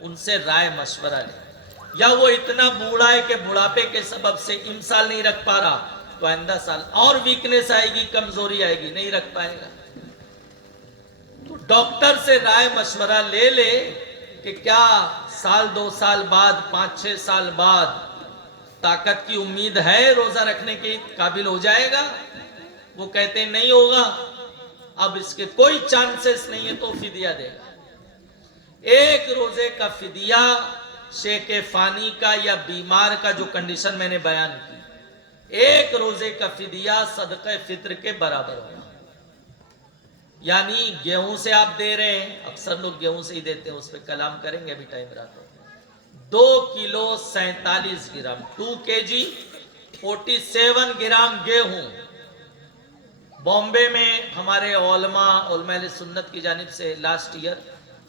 ان سے رائے مشورہ لیں. یا وہ اتنا بوڑھا ہے کہ بڑھاپے کے سبب سے امسال نہیں رکھ پا رہا تو آئندہ سال اور ویکنیس آئے گی, کمزوری آئے گی, نہیں رکھ پائے گا. تو ڈاکٹر سے رائے مشورہ لے لے کہ کیا سال 2 سال بعد 5-6 سال بعد طاقت کی امید ہے, روزہ رکھنے کے قابل ہو جائے گا. وہ کہتے ہیں نہیں ہوگا, اب اس کے کوئی چانسز نہیں ہے تو فدیہ دے گا. 1 روزے کا فدیہ شیخ فانی کا یا بیمار کا جو کنڈیشن میں نے بیان کی, 1 روزے کا فدیہ صدقہ فطر کے برابر ہوگا. یعنی گیہوں سے آپ دے رہے ہیں, اکثر لوگ گیہوں سے ہی دیتے ہیں, اس پہ کلام کریں گے, ابھی ٹائم رہا تو 2 کلو 47 گرام 2 kg 47 گرام گیہوں. بامبے میں ہمارے علماء اہل سنت کی جانب سے لاسٹ ایئر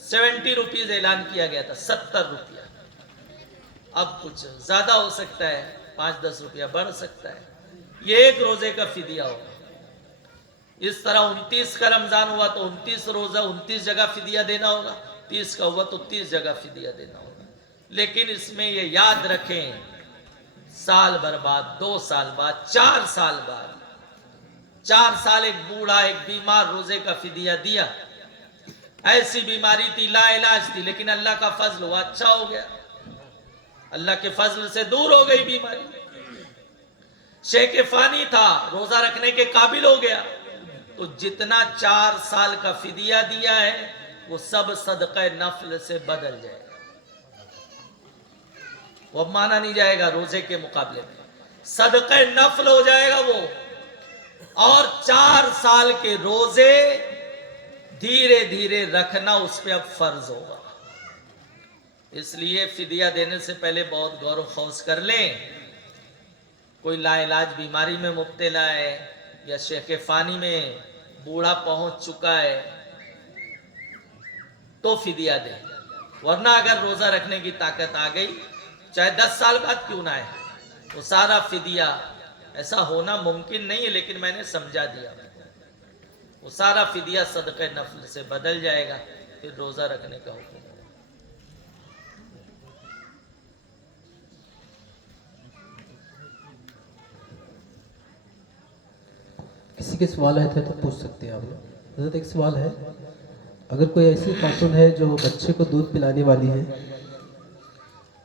70 روپیز اعلان کیا گیا تھا, 70 روپیہ. اب کچھ زیادہ ہو سکتا ہے, 5-10 روپیہ بڑھ سکتا ہے. یہ 1 روزے کا فدیہ ہوگا. اس طرح 29 کا رمضان ہوا تو 29 روزہ 29 جگہ فدیہ دینا ہوگا, 30 کا ہوا تو 30 جگہ فدیہ دینا ہوگا. لیکن اس میں یہ یاد رکھیں, سال بھر بعد, 2 سال بعد, 4 سال بعد, 4 سال ایک بوڑھا ایک بیمار روزے کا فدیہ دیا. ایسی بیماری تھی, لا علاج تھی, لیکن اللہ کا فضل ہوا, اچھا ہو گیا, اللہ کے فضل سے دور ہو گئی بیماری. شیخ فانی تھا, روزہ رکھنے کے قابل ہو گیا, تو جتنا 4 سال کا فدیہ دیا ہے وہ سب صدقہ نفل سے بدل جائے گا, وہ مانا نہیں جائے گا روزے کے مقابلے میں, صدقہ نفل ہو جائے گا وہ. اور 4 سال کے روزے دھیرے دھیرے رکھنا اس پہ اب فرض ہوگا. اس لیے فدیہ دینے سے پہلے بہت غور و خوض کر لیں. کوئی لا علاج بیماری میں مبتلا ہے یا شیخ فانی میں بوڑھا پہنچ چکا ہے تو فدیہ دے, ورنہ اگر روزہ رکھنے کی طاقت آ گئی, چاہے 10 سال بعد کیوں نہ ہے, وہ سارا فدیہ, ایسا ہونا ممکن نہیں ہے لیکن میں نے سمجھا دیا, وہ سارا فدیہ صدقہ نفل سے بدل جائے گا, پھر روزہ رکھنے کا حکم ہوگا. کسی کے سوال آئے تھے تو پوچھ سکتے ہیں آپ لوگ. حضرت ایک سوال ہے, اگر کوئی ایسی خاتون ہے جو بچے کو دودھ پلانے والی ہے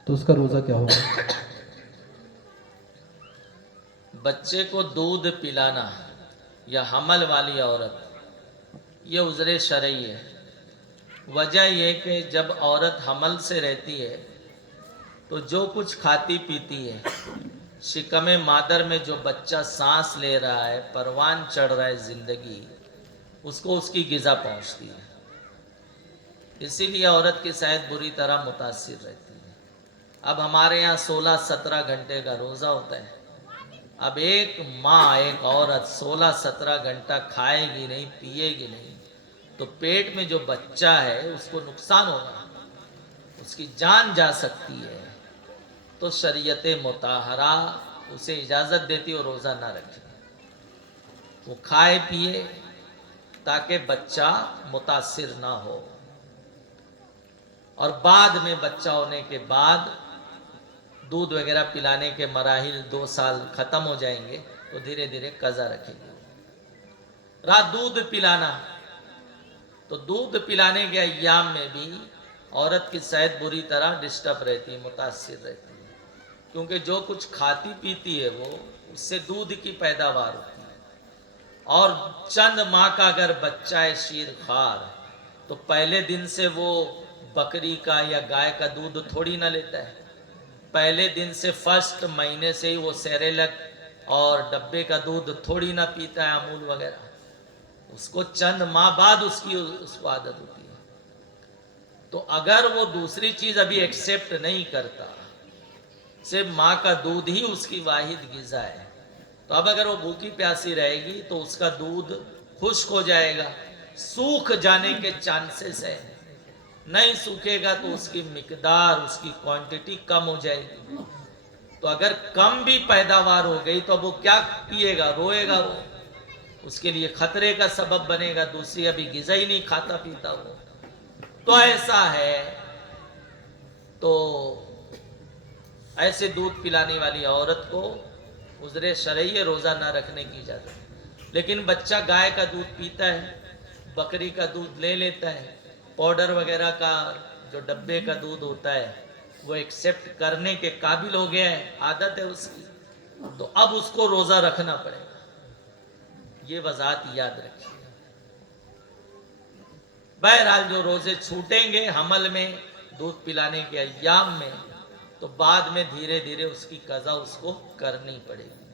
تو اس کا روزہ کیا ہوگا؟ بچے کو دودھ پلانا یا حمل والی عورت, یہ عذر شرعی ہے. وجہ یہ کہ جب عورت حمل سے رہتی ہے تو جو کچھ کھاتی پیتی ہے, شکم مادر میں جو بچہ سانس لے رہا ہے, پروان چڑھ رہا ہے زندگی, اس کو اس کی غذا پہنچتی ہے. اسی لیے عورت کی صحت بری طرح متاثر رہتی ہے. اب ہمارے یہاں 16-17 گھنٹے کا روزہ ہوتا ہے. اب ایک ماں, ایک عورت 16-17 گھنٹہ کھائے گی نہیں, پیے گی نہیں, تو پیٹ میں جو بچہ ہے اس کو نقصان ہوگا, اس کی جان جا سکتی ہے. تو شریعت مطہرہ اسے اجازت دیتی اور روزہ نہ رکھے, وہ کھائے پیے تاکہ بچہ متاثر نہ ہو. اور بعد میں بچہ ہونے کے بعد دودھ وغیرہ پلانے کے مراحل 2 سال ختم ہو جائیں گے تو دھیرے دھیرے قضا رکھے گی. رات دودھ پلانا, تو دودھ پلانے کے ایام میں بھی عورت کی صحت بری طرح ڈسٹرب رہتی ہے, متاثر رہتی ہے, کیونکہ جو کچھ کھاتی پیتی ہے وہ اس سے دودھ کی پیداوار ہوتی ہے. اور چند ماہ کا اگر بچہ ہے شیر خوار, تو پہلے دن سے وہ بکری کا یا گائے کا دودھ تھوڑی نہ لیتا ہے. پہلے دن سے فرسٹ مہینے سے ہی وہ سیریلک اور ڈبے کا دودھ تھوڑی نہ پیتا ہے, امول وغیرہ. اس کو چند ماہ بعد اس کو عادت ہوتی ہے. تو اگر وہ دوسری چیز ابھی ایکسیپٹ نہیں کرتا, صرف ماں کا دودھ ہی اس کی واحد غذا ہے, تو اب اگر وہ بھوکی پیاسی رہے گی تو اس کا دودھ خشک ہو جائے گا, سوکھ جانے کے چانسز ہے. نہیں سوکھے گا تو اس کی مقدار, اس کی کوانٹٹی کم ہو جائے گی. تو اگر کم بھی پیداوار ہو گئی تو اب وہ کیا پیے گا, روئے گا, وہ اس کے لیے خطرے کا سبب بنے گا. دوسری ابھی غذا ہی نہیں کھاتا پیتا وہ. تو ایسا ہے تو ایسے دودھ پلانے والی عورت کو عذر شرعی روزہ نہ رکھنے کی اجازت ہے۔ لیکن بچہ گائے کا دودھ پیتا ہے، بکری کا دودھ لے لیتا ہے، پاؤڈر وغیرہ کا جو ڈبے کا دودھ ہوتا ہے وہ ایکسیپٹ کرنے کے قابل ہو گیا ہے، عادت ہے اس کی، تو اب اس کو روزہ رکھنا پڑے گا۔ یہ وضاحت یاد رکھیے۔ بہرحال جو روزے چھوٹیں گے حمل میں، دودھ پلانے کے ایام میں، تو بعد میں دھیرے دھیرے اس کی قضا اس کو کرنی پڑے گی۔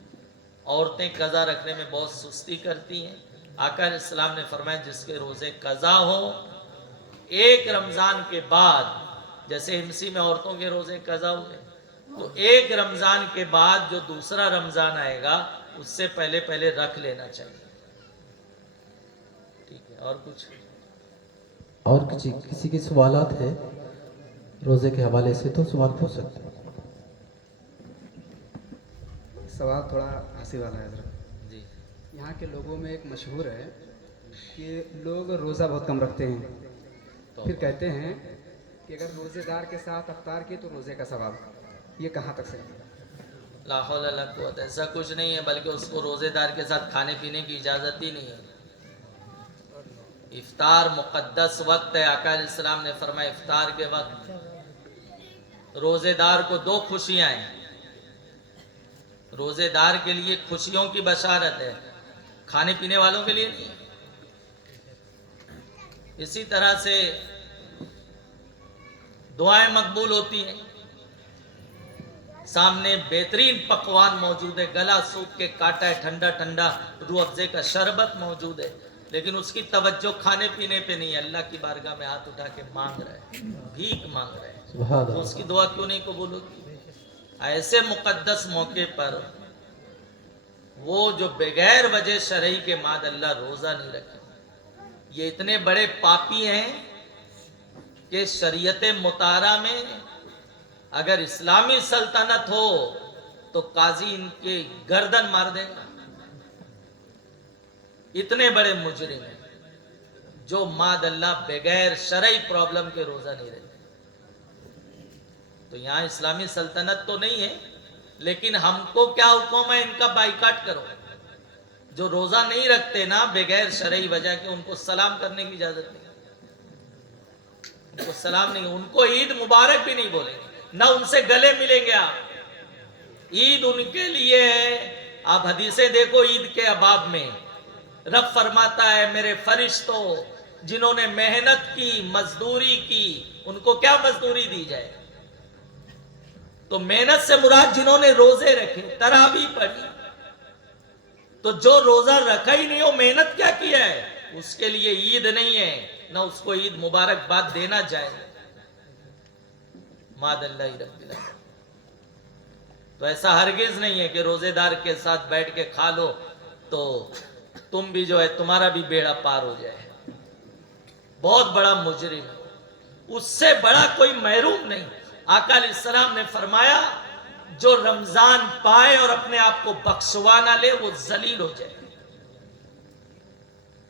عورتیں قضا رکھنے میں بہت سستی کرتی ہیں۔ آقا علیہ السلام نے فرمایا جس کے روزے قضا ہو ایک رمضان کے بعد، جیسے امسی میں عورتوں کے روزے قضا ہوئے، تو ایک رمضان کے بعد جو دوسرا رمضان آئے گا اس سے پہلے رکھ لینا چاہیے۔ ٹھیک ہے، اور کچھ؟ اور کسی کے سوالات ہیں روزے کے حوالے سے تو سوال پوچھ سکتے ہیں۔ سوال تھوڑا ہنسی والا ہے حضرت۔ جی، یہاں کے لوگوں میں ایک مشہور ہے کہ لوگ روزہ بہت کم رکھتے ہیں، پھر کہتے ہیں کہ اگر روزے دار کے ساتھ افطار کی تو روزے کا ثواب۔ یہ کہاں تک صحیح ہے؟ لا حول ولا قوت، ایسا کچھ نہیں ہے، بلکہ اس کو روزے دار کے ساتھ کھانے پینے کی اجازت ہی نہیں ہے۔ افطار مقدس وقت ہے، آقا علیہ السلام نے فرمایا افطار کے وقت روزے دار کو دو خوشیاں ہیں۔ روزے دار کے لیے خوشیوں کی بشارت ہے، کھانے پینے والوں کے لیے نہیں ہے۔ اسی طرح سے دعائیں مقبول ہوتی ہیں، سامنے بہترین پکوان موجود ہے، گلا سوکھ کے کاٹا ہے، ٹھنڈا ٹھنڈا روح افزے کا شربت موجود ہے، لیکن اس کی توجہ کھانے پینے پہ نہیں ہے، اللہ کی بارگاہ میں ہاتھ اٹھا کے مانگ رہا ہے، بھیک مانگ رہا ہے، سبحان تو اللہ۔ اس کی دعا کیوں نہیں قبول ہوگی؟ ایسے مقدس موقع پر وہ جو بغیر وجہ شرعی کے ماد اللہ روزہ نہیں رکھے، یہ اتنے بڑے پاپی ہیں کہ شریعت مطہرہ میں اگر اسلامی سلطنت ہو تو قاضی ان کے گردن مار دے گا۔ اتنے بڑے مجرم ہیں جو ماد اللہ بغیر شرعی پرابلم کے روزہ نہیں رہتے۔ تو یہاں اسلامی سلطنت تو نہیں ہے، لیکن ہم کو کیا حکم ہے؟ ان کا بائیکاٹ کرو۔ جو روزہ نہیں رکھتے نا بغیر شرعی وجہ کے، ان کو سلام کرنے کی اجازت نہیں، ان کو سلام نہیں، ان کو عید مبارک بھی نہیں بولیں گے، نہ ان سے گلے ملیں گے آپ۔ عید ان کے لیے ہے، آپ حدیثیں دیکھو عید کے ابواب میں رب فرماتا ہے میرے فرشتوں جنہوں نے محنت کی، مزدوری کی، ان کو کیا مزدوری دی جائے؟ تو محنت سے مراد جنہوں نے روزے رکھے، تراویح پڑھی، تو جو روزہ رکھا ہی نہیں ہو محنت کیا کیا ہے، اس کے لیے عید نہیں ہے، نہ اس کو عید مبارک باد دینا جائے۔ ماد اللہ رب العالمین۔ تو ایسا ہرگز نہیں ہے کہ روزے دار کے ساتھ بیٹھ کے کھا لو تو تم بھی جو ہے تمہارا بھی بیڑا پار ہو جائے۔ بہت بڑا مجرم ہے، اس سے بڑا کوئی محروم نہیں۔ آقا علیہ السلام نے فرمایا جو رمضان پائے اور اپنے آپ کو بخشوا نہ لے وہ ذلیل ہو جائے،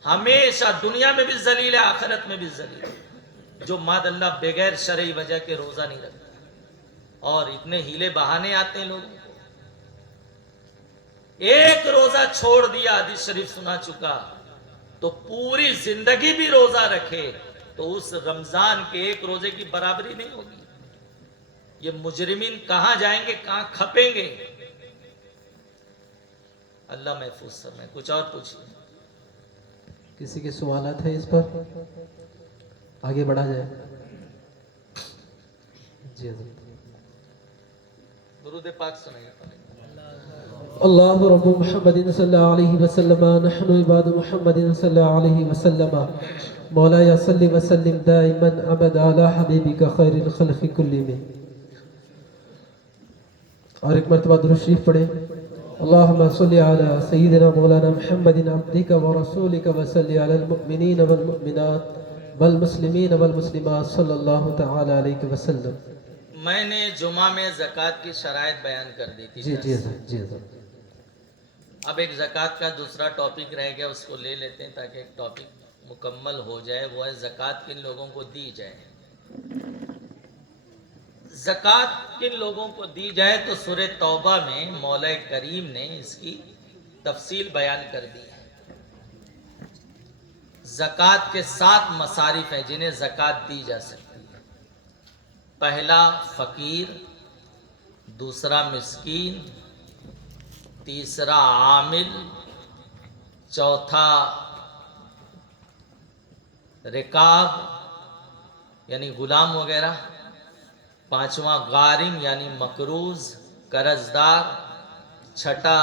ہمیشہ دنیا میں بھی ذلیل ہے، آخرت میں بھی ذلیل ہے۔ جو ماد اللہ بغیر شرعی وجہ کے روزہ نہیں رکھتا، اور اتنے ہیلے بہانے آتے ہیں لوگوں کو۔ ایک روزہ چھوڑ دیا، حدیث شریف سنا چکا، تو پوری زندگی بھی روزہ رکھے تو اس رمضان کے ایک روزے کی برابری نہیں ہوگی۔ یہ مجرمین کہاں جائیں گے، کہاں کھپیں گے؟ اللہ محفوظ فرمائے۔ کچھ اور پوچھیے۔ کسی کے سوالات ہیں اس پر؟ آگے بڑھا جائے۔ جی حضرت۔ درود پاک سنائیے۔ اللہ رب محمد صلی اللہ علیہ وسلم، نحن عباد محمد صلی اللہ علیہ وسلم، مولایا صلی وسلم دائما ابدا علی حبیبک خیر الخلق کلہم۔ اور ایک مرتبہ درود شریف پڑھیں۔ اللہم صلی علی سیدنا مولانا محمد عبدک ورسولک وصلی علی المؤمنین والمؤمنات والمسلمین والمسلمات صلی اللہ تعالی علیہ وسلم۔ میں نے جمعہ میں زکوٰۃ کی شرائط بیان کر دی تھی۔ جی جی حضرت، جی حضرت۔ اب ایک زکوٰۃ کا دوسرا ٹاپک رہ گیا، اس کو لے لیتے ہیں تاکہ ایک ٹاپک مکمل ہو جائے، وہ ہے زکوٰۃ کن لوگوں کو دی جائے۔ زکوٰۃ کن لوگوں کو دی جائے تو سورہ توبہ میں مولا کریم نے اس کی تفصیل بیان کر دی ہے۔ زکوٰۃ کے 7 مصارف ہیں جنہیں زکوٰۃ دی جا سکتی ہے۔ پہلا فقیر، دوسرا مسکین، تیسرا عامل، چوتھا رکاب یعنی غلام وغیرہ، پانچواں غارم یعنی مقروض قرضدار، چھٹا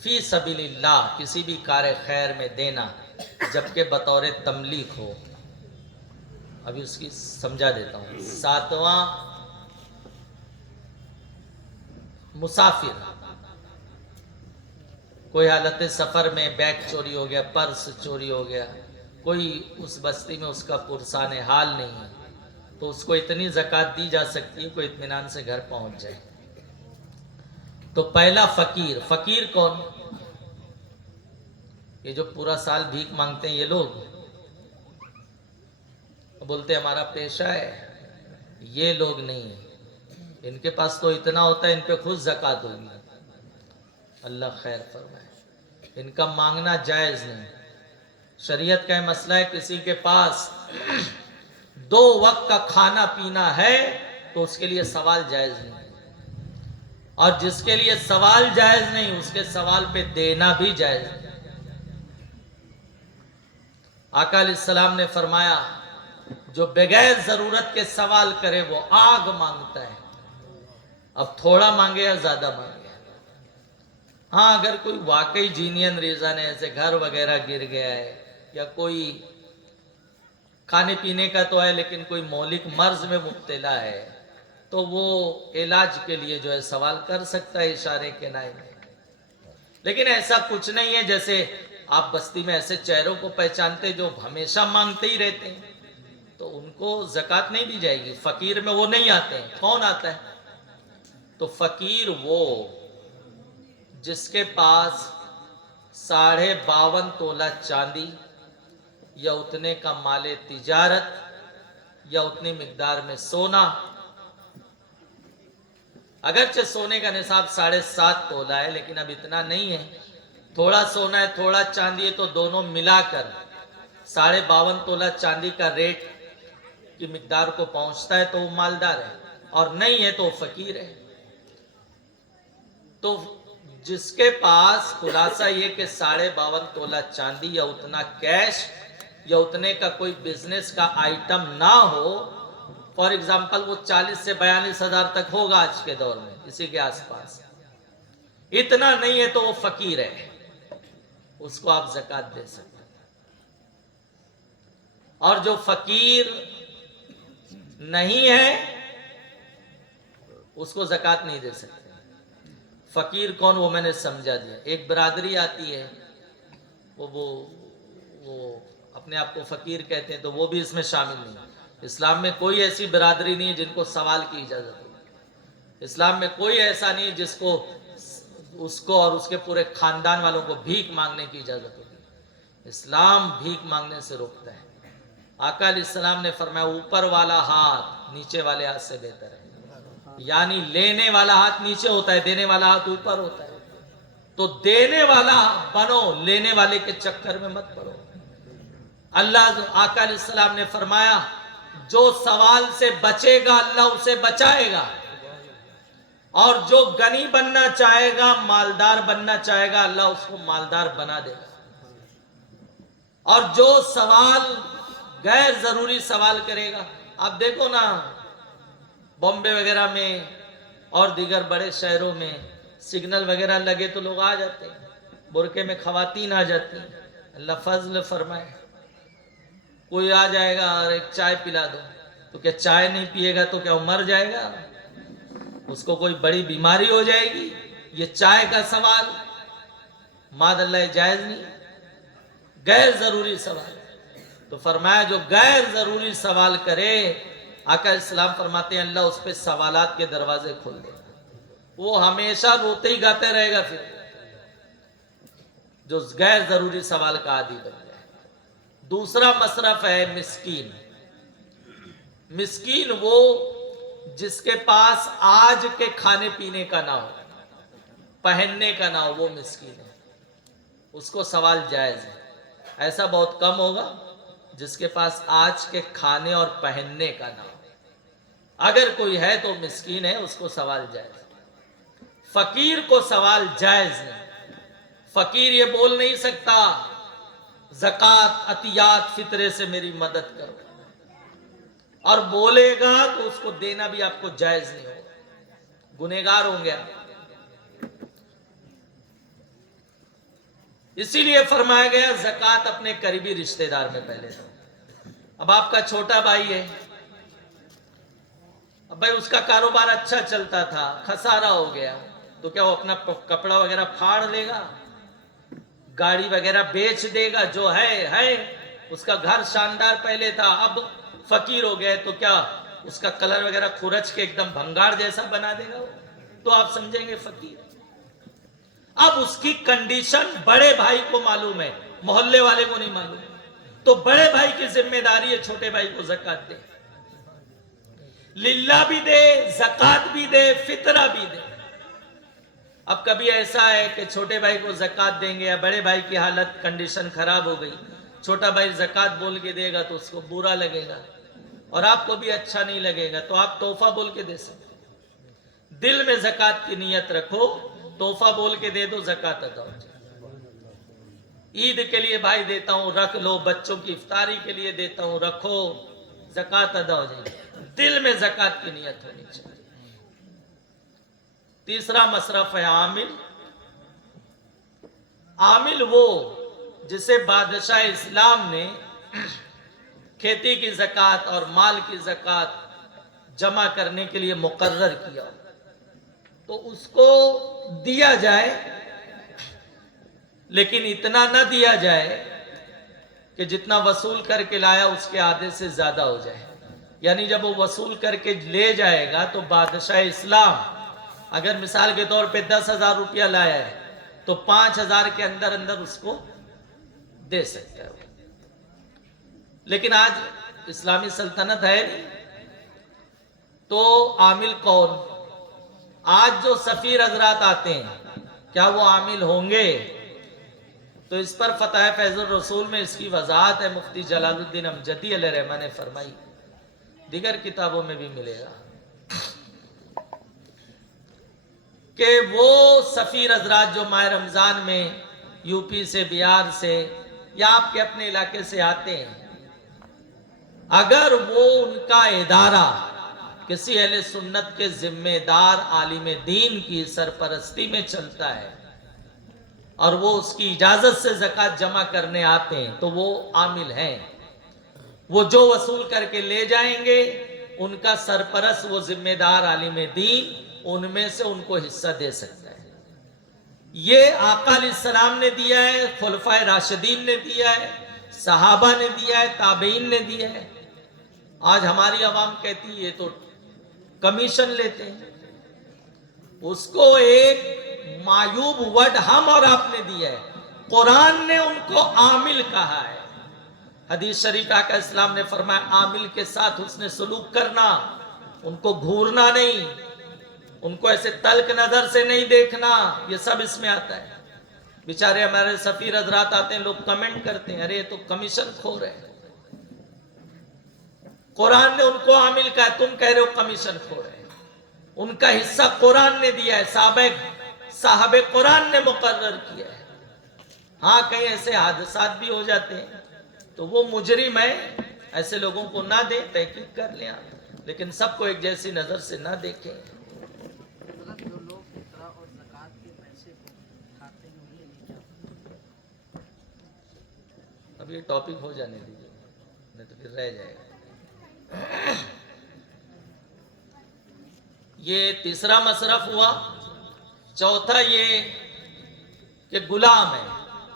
فی سبیل اللہ کسی بھی کار خیر میں دینا جبکہ بطور تملیک ہو، ابھی اس کی سمجھا دیتا ہوں۔ ساتواں مسافر، کوئی حالت سفر میں بیگ چوری ہو گیا، پرس چوری ہو گیا، کوئی اس بستی میں اس کا پرسان حال نہیں ہے تو اس کو اتنی زکوٰۃ دی جا سکتی ہے کوئی اطمینان سے گھر پہنچ جائے۔ تو پہلا فقیر۔ فقیر کون؟ یہ جو پورا سال بھیک مانگتے ہیں یہ لوگ، بولتے ہمارا پیشہ ہے، یہ لوگ نہیں ہیں، ان کے پاس تو اتنا ہوتا ہے ان پہ خود زکوٰۃ ہوگی۔ اللہ خیر فرمائے، ان کا مانگنا جائز نہیں۔ شریعت کا یہ مسئلہ ہے کسی کے پاس 2 وقت کا کھانا پینا ہے تو اس کے لیے سوال جائز نہیں، اور جس کے لیے سوال جائز نہیں اس کے سوال پہ دینا بھی جائز نہیں۔ آقا علیہ السلام نے فرمایا جو بغیر ضرورت کے سوال کرے وہ آگ مانگتا ہے، اب تھوڑا مانگے یا زیادہ مانگے۔ ہاں اگر کوئی واقعی جینین ریزن ہے، ایسے گھر وغیرہ گر گیا ہے یا کوئی کھانے پینے کا تو ہے لیکن کوئی مہلک مرض میں مبتلا ہے تو وہ علاج کے لیے جو ہے سوال کر سکتا ہے اشارے کے نائے میں۔ لیکن ایسا کچھ نہیں ہے جیسے آپ بستی میں ایسے چہروں کو پہچانتے جو ہمیشہ مانگتے ہی رہتے ہیں تو ان کو زکوٰۃ نہیں دی جائے گی۔ فقیر میں وہ نہیں آتے ہیں۔ کون آتا ہے؟ تو فقیر وہ جس کے پاس 52.5 تولہ چاندی یا اتنے کا مال تجارت یا اتنی مقدار میں سونا، اگرچہ سونے کا نصاب 7.5 تولہ ہے لیکن اب اتنا نہیں ہے، تھوڑا سونا ہے تھوڑا چاندی ہے تو دونوں ملا کر 52.5 تولہ چاندی کا ریٹ کی مقدار کو پہنچتا ہے تو وہ مالدار ہے، اور نہیں ہے تو وہ فقیر ہے۔ تو جس کے پاس خلاصہ یہ کہ 52.5 تولہ چاندی یا اتنا کیش یا اتنے کا کوئی بزنس کا آئٹم نہ ہو، فار ایگزامپل وہ 40 سے 42 ہزار تک ہوگا آج کے دور میں اسی کے آس پاس، اتنا نہیں ہے تو وہ فقیر ہے، اس کو آپ زکوٰۃ دے سکتے ہیں۔ اور جو فقیر نہیں ہے اس کو زکوٰۃ نہیں دے سکتے۔ فقیر کون وہ میں نے سمجھا دیا۔ ایک برادری آتی ہے وہ اپنے آپ کو فقیر کہتے ہیں تو وہ بھی اس میں شامل نہیں۔ اسلام میں کوئی ایسی برادری نہیں ہے جن کو سوال کی اجازت ہو۔ اسلام میں کوئی ایسا نہیں جس کو اس کو اور اس کے پورے خاندان والوں کو بھیک مانگنے کی اجازت ہوگی۔ اسلام بھیک مانگنے سے روکتا ہے۔ آقا علیہ السلام نے فرمایا اوپر والا ہاتھ نیچے والے ہاتھ سے بہتر ہے، یعنی لینے والا ہاتھ نیچے ہوتا ہے دینے والا ہاتھ اوپر ہوتا ہے، تو دینے والا بنو، لینے والے کے چکر میں مت پڑو۔ اللہ آقا علیہ السلام نے فرمایا جو سوال سے بچے گا اللہ اسے بچائے گا، اور جو غنی بننا چاہے گا مالدار بننا چاہے گا اللہ اس کو مالدار بنا دے گا۔ اور جو سوال غیر ضروری سوال کرے گا، آپ دیکھو نا بامبے وغیرہ میں اور دیگر بڑے شہروں میں سگنل وغیرہ لگے تو لوگ آ جاتے ہیں، برقعے میں خواتین آ جاتی ہیں، اللہ فضل فرمائے۔ کوئی آ جائے گا اور ایک چائے پلا دو تو کیا چائے نہیں پیے گا تو کیا وہ مر جائے گا؟ اس کو کوئی بڑی بیماری ہو جائے گی؟ یہ چائے کا سوال معاذ اللہ جائز نہیں، غیر ضروری سوال۔ تو فرمایا جو غیر ضروری سوال کرے، آقا اسلام فرماتے ہیں اللہ اس پہ سوالات کے دروازے کھول دے گا، وہ ہمیشہ روتے ہی گاتے رہے گا۔ پھر جو غیر ضروری سوال کا عادی بن جائے۔ دوسرا مصرف ہے مسکین۔ مسکین وہ جس کے پاس آج کے کھانے پینے کا نہ ہو، پہننے کا نہ ہو، وہ مسکین ہے، اس کو سوال جائز ہے۔ ایسا بہت کم ہوگا جس کے پاس آج کے کھانے اور پہننے کا نہ ہو۔ اگر کوئی ہے تو مسکین ہے، اس کو سوال جائز ہے۔ فقیر کو سوال جائز نہیں۔ فقیر یہ بول نہیں سکتا زکوٰۃ عطیات فطرے سے میری مدد کرو، اور بولے گا تو اس کو دینا بھی آپ کو جائز نہیں ہوگا، گنہگار ہوں گے آپ۔ اسی لیے فرمایا گیا زکوٰۃ اپنے قریبی رشتہ دار میں پہلے دو۔ اب آپ کا چھوٹا بھائی ہے، اب بھائی اس کا کاروبار اچھا چلتا تھا، خسارہ ہو گیا، تو کیا وہ اپنا کپڑا وغیرہ پھاڑ لے گا، گاڑی وغیرہ بیچ دے گا؟ جو ہے اس کا گھر شاندار پہلے تھا، اب فقیر ہو گئے تو کیا اس کا کلر وغیرہ کھرچ کے ایک دم بھنگار جیسا بنا دے گا وہ؟ تو آپ سمجھیں گے فقیر۔ اب اس کی کنڈیشن بڑے بھائی کو معلوم ہے، محلے والے کو نہیں معلوم، تو بڑے بھائی کی ذمہ داری ہے چھوٹے بھائی کو زکوٰۃ دے، للہ بھی دے، زکوٰۃ بھی دے، فطرہ بھی دے۔ اب کبھی ایسا ہے کہ چھوٹے بھائی کو زکوٰۃ دیں گے، یا بڑے بھائی کی حالت کنڈیشن خراب ہو گئی، چھوٹا بھائی زکوٰۃ بول کے دے گا تو اس کو برا لگے گا اور آپ کو بھی اچھا نہیں لگے گا، تو آپ تحفہ بول کے دے سکتے۔ دل میں زکوٰۃ کی نیت رکھو، تحفہ بول کے دے دو، زکوٰۃ ادا ہو جائے۔ عید کے لیے بھائی دیتا ہوں، رکھ لو، بچوں کی افطاری کے لیے دیتا ہوں، رکھو، زکوٰۃ ادا ہو جائے گی۔ دل میں زکوٰۃ کی نیت ہونی چاہیے۔ تیسرا مصرف ہے عامل۔ عامل وہ جسے بادشاہ اسلام نے کھیتی کی زکوٰۃ اور مال کی زکوٰۃ جمع کرنے کے لیے مقرر کیا، تو اس کو دیا جائے، لیکن اتنا نہ دیا جائے کہ جتنا وصول کر کے لایا اس کے آدھے سے زیادہ ہو جائے۔ یعنی جب وہ وصول کر کے لے جائے گا تو بادشاہ اسلام اگر مثال کے طور پہ 10,000 روپیہ لایا ہے تو 5,000 کے اندر اندر اس کو دے سکتا ہے۔ لیکن آج اسلامی سلطنت ہے نہیں، تو عامل کون؟ آج جو سفیر حضرات آتے ہیں کیا وہ عامل ہوں گے؟ تو اس پر فتح فیض الرسول میں اس کی وضاحت ہے، مفتی جلال الدین امجدی علیہ رحمہ نے فرمائی، دیگر کتابوں میں بھی ملے گا کہ وہ سفیر حضرات جو ماہ رمضان میں یو پی سے، بہار سے یا آپ کے اپنے علاقے سے آتے ہیں، اگر وہ ان کا ادارہ کسی اہل سنت کے ذمہ دار عالم دین کی سرپرستی میں چلتا ہے اور وہ اس کی اجازت سے زکوٰۃ جمع کرنے آتے ہیں تو وہ عامل ہیں۔ وہ جو وصول کر کے لے جائیں گے، ان کا سرپرست وہ ذمہ دار عالم دین ان میں سے ان کو حصہ دے سکتا ہے۔ یہ آقا علیہ السلام نے دیا ہے، خلفائے راشدین نے دیا ہے، صحابہ نے دیا ہے، تابعین نے دیا ہے۔ آج ہماری عوام کہتی ہے یہ تو کمیشن لیتے ہیں، اس کو ایک معیوب ورڈ ہم اور آپ نے دیا ہے، قرآن نے ان کو عامل کہا ہے۔ حدیث شریف آقا اسلام نے فرمایا عامل کے ساتھ حسن سلوک کرنا، ان کو گھورنا نہیں، ان کو ایسے تلک نظر سے نہیں دیکھنا، یہ سب اس میں آتا ہے۔ بیچارے ہمارے سفیر حضرات آتے ہیں، لوگ کمنٹ کرتے ہیں ارے یہ تو کمیشن خور ہے۔ قرآن نے ان کو عامل کہا ہے، تم کہہ رہے ہو کمیشن خور ہے۔ ان کا حصہ قرآن نے دیا ہے، صاحب قرآن نے مقرر کیا ہے۔ ہاں کہیں ایسے حادثات بھی ہو جاتے ہیں تو وہ مجرم ہے، ایسے لوگوں کو نہ دیں، تحقیق کر لیں آپ، لیکن سب کو ایک جیسی نظر سے نہ دیکھیں۔ جو لوگ فطرہ اور زکوٰۃ کے پیسے کو کھاتے ہیں انہیں نہیں جاتا۔ اب یہ ٹاپک ہو جانے دیجیے، نہیں تو پھر رہ جائے گا۔ یہ تیسرا مصرف ہوا۔ چوتھا یہ کہ غلام ہے،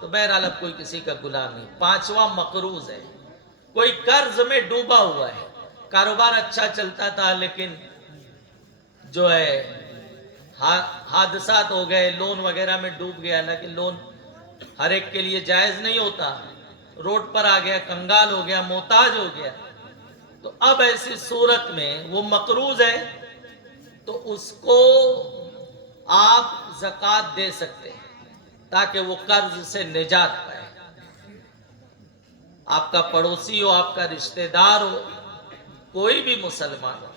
تو بہرحال اب کوئی کسی کا غلام نہیں۔ پانچواں مقروض ہے، کوئی قرض میں ڈوبا ہوا ہے، کاروبار اچھا چلتا تھا لیکن جو ہے حادثات ہو گئے، لون وغیرہ میں ڈوب گیا، حالانکہ لون ہر ایک کے لیے جائز نہیں ہوتا، روڈ پر آ گیا، کنگال ہو گیا، محتاج ہو گیا، تو اب ایسی صورت میں وہ مقروض ہے تو اس کو آپ زکوٰۃ دے سکتے ہیں تاکہ وہ قرض سے نجات پائے. آپ کا پڑوسی ہو، آپ کا رشتہ دار ہو، کوئی بھی مسلمان ہو،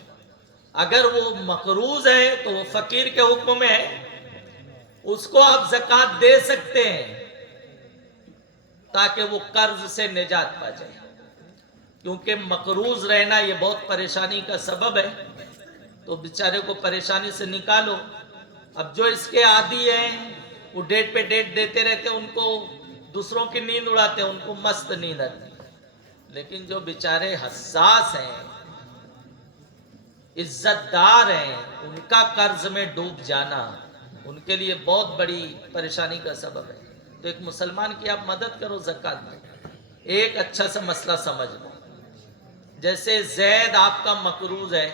اگر وہ مقروض ہے تو وہ فقیر کے حکم میں ہے، اس کو آپ زکوٰۃ دے سکتے ہیں تاکہ وہ قرض سے نجات پا جائے. کیونکہ مقروض رہنا یہ بہت پریشانی کا سبب ہے، تو بیچارے کو پریشانی سے نکالو. اب جو اس کے عادی ہیں وہ ڈیٹ پہ ڈیٹ دیتے رہتے، ان کو دوسروں کی نیند اڑاتے ہیں، ان کو مست نیند آتی. لیکن جو بیچارے حساس ہیں، عزت دار ہیں، ان کا قرض میں ڈوب جانا ان کے لیے بہت بڑی پریشانی کا سبب ہے. تو ایک مسلمان کی آپ مدد کرو زکوٰۃ میں. ایک اچھا سا مسئلہ سمجھ لو، جیسے زید آپ کا مقروض ہے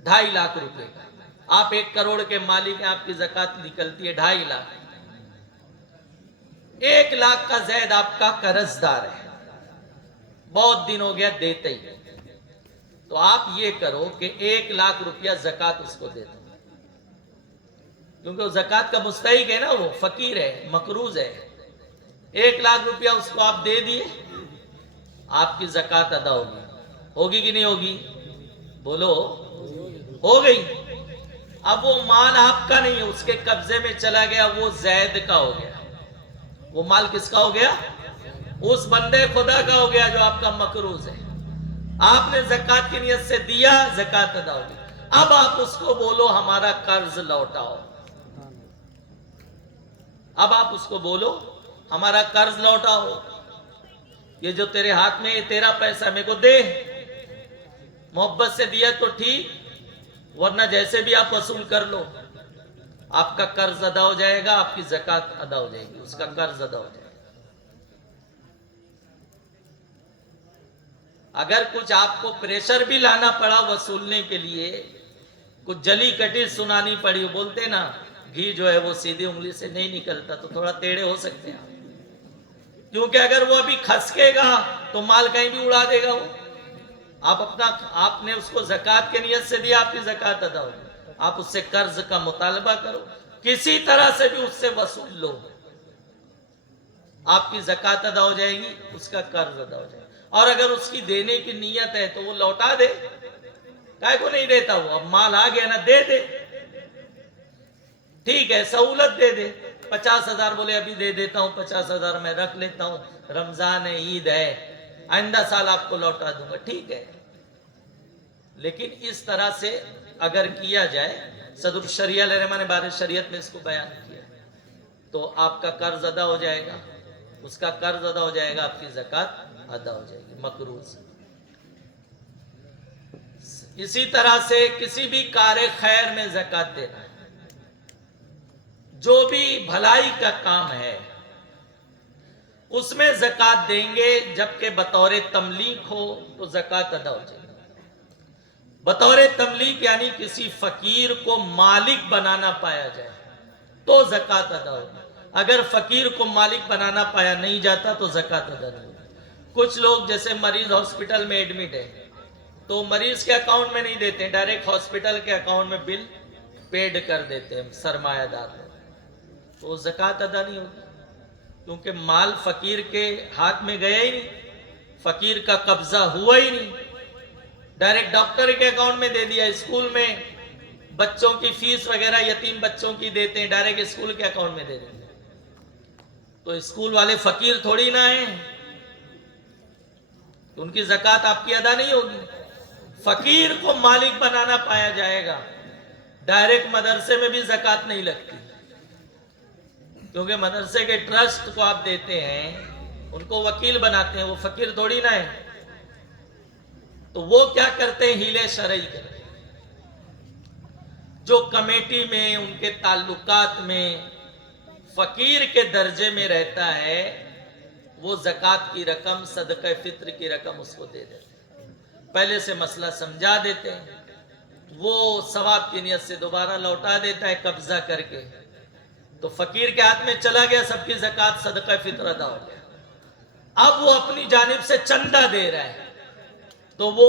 2.5 لاکھ روپے کا، آپ 1 کروڑ کے مالک ہیں، آپ کی زکوٰۃ نکلتی ہے 2.5 لاکھ. 1 لاکھ کا زید آپ کا قرض دار ہے، بہت دن ہو گیا دیتے ہی. تو آپ یہ کرو کہ 1 لاکھ روپیہ زکوٰۃ اس کو دے دو، کیونکہ وہ زکوٰۃ کا مستحق ہے نا، وہ فقیر ہے، مقروض ہے. 1 لاکھ روپیہ اس کو آپ دے دیے، آپ کی زکوٰۃ ادا ہوگی. ہوگی کہ نہیں ہوگی؟ بولو، ہو گئی. اب وہ مال آپ کا نہیں ہے، اس کے قبضے میں چلا گیا، وہ زید کا ہو گیا. وہ مال کس کا ہو گیا؟ اس بندے خدا کا ہو گیا جو آپ کا مقروض ہے. آپ نے زکوٰۃ کی نیت سے دیا، زکوٰۃ ادا ہوگی. اب آپ اس کو بولو ہمارا قرض لوٹاؤ. اب آپ اس کو بولو ہمارا قرض لوٹاؤ، یہ جو تیرے ہاتھ میں یہ تیرا پیسہ میرے کو دے. محبت سے دیا تو ٹھیک، ورنہ جیسے بھی آپ وصول کر لو. آپ کا قرض ادا ہو جائے گا، آپ کی زکوٰۃ ادا ہو جائے گی، اس کا قرض ادا ہو جائے گا. اگر کچھ آپ کو پریشر بھی لانا پڑا وصولنے کے لیے، کچھ جلی کٹی سنانی پڑی، بولتے نا گھی جو ہے وہ سیدھی انگلی سے نہیں نکلتا، تو تھوڑا ٹیڑھے ہو سکتے ہیں. کیونکہ اگر وہ ابھی کھسکے گا تو مال کہیں بھی اڑا دے گا. وہ آپ نے اس کو زکوٰۃ کے نیت سے دیا، آپ کی زکوٰۃ ادا ہوگی. آپ اس سے قرض کا مطالبہ کرو، کسی طرح سے بھی اس سے وصول لو، آپ کی زکوٰۃ ادا ہو جائے گی، اس کا قرض ادا ہو جائے گا. اور اگر اس کی دینے کی نیت ہے تو وہ لوٹا دے. کائے کو نہیں دیتا؟ وہ اب مال آ گیا نا، دے دے، ٹھیک ہے، سہولت دے دے. 50,000 بولے ابھی دے دیتا ہوں، 50,000 میں رکھ لیتا ہوں، رمضان ہے، عید ہے، آئندہ سال آپ کو لوٹا دوں گا، ٹھیک ہے. لیکن اس طرح سے اگر کیا جائے، صدر الشریعہ علیہ الرحمہ نے بارِ شریعت میں اس کو بیان کیا، تو آپ کا قرض ادا ہو جائے گا، اس کا قرض ادا ہو جائے گا، آپ کی زکوٰۃ ادا ہو جائے گی. مقروض. اسی طرح سے کسی بھی کار خیر میں زکوٰۃ دینا ہے. جو بھی بھلائی کا کام ہے اس میں زکوٰۃ دیں گے، جبکہ بطور تملیک ہو تو زکوٰۃ ادا ہو جائے گی. بطور تملیک یعنی کسی فقیر کو مالک بنانا پایا جائے تو زکوٰۃ ادا ہوگی. اگر فقیر کو مالک بنانا پایا نہیں جاتا تو زکوٰۃ ادا نہیں ہوگی. کچھ لوگ جیسے مریض ہاسپٹل میں ایڈمٹ ہے تو مریض کے اکاؤنٹ میں نہیں دیتے، ڈائریکٹ ہاسپٹل کے اکاؤنٹ میں بل پیڈ کر دیتے ہیں سرمایہ دار لوگ، تو وہ زکوٰۃ ادا نہیں ہوگی. کیونکہ مال فقیر کے ہاتھ میں گیا ہی نہیں، فقیر کا قبضہ ہوا ہی نہیں. ڈائریکٹ ڈاکٹر کے اکاؤنٹ میں دے دیا. اسکول میں بچوں کی فیس وغیرہ یتیم بچوں کی دیتے ہیں، ڈائریکٹ اسکول کے اکاؤنٹ میں دے دیتے ہیں. تو اسکول والے فقیر تھوڑی نہ ہیں، ان کی زکوٰۃ آپ کی ادا نہیں ہوگی. فقیر کو مالک بنانا پایا جائے گا. ڈائریکٹ مدرسے میں بھی زکوٰۃ نہیں لگتی، کیونکہ مدرسے کے ٹرسٹ کو آپ دیتے ہیں، ان کو وکیل بناتے ہیں، وہ فقیر تھوڑی نہ ہے. تو وہ کیا کرتے ہیں؟ ہیلے شرعی کرتے ہیں. جو کمیٹی میں ان کے تعلقات میں فقیر کے درجے میں رہتا ہے، وہ زکوٰۃ کی رقم، صدقہ فطر کی رقم اس کو دے دیتے ہیں. پہلے سے مسئلہ سمجھا دیتے ہیں، وہ ثواب کی نیت سے دوبارہ لوٹا دیتا ہے قبضہ کر کے. تو فقیر کے ہاتھ میں چلا گیا، سب کی زکوٰۃ صدقہ فطر ادا ہو گیا. اب وہ اپنی جانب سے چندہ دے رہا ہے، تو وہ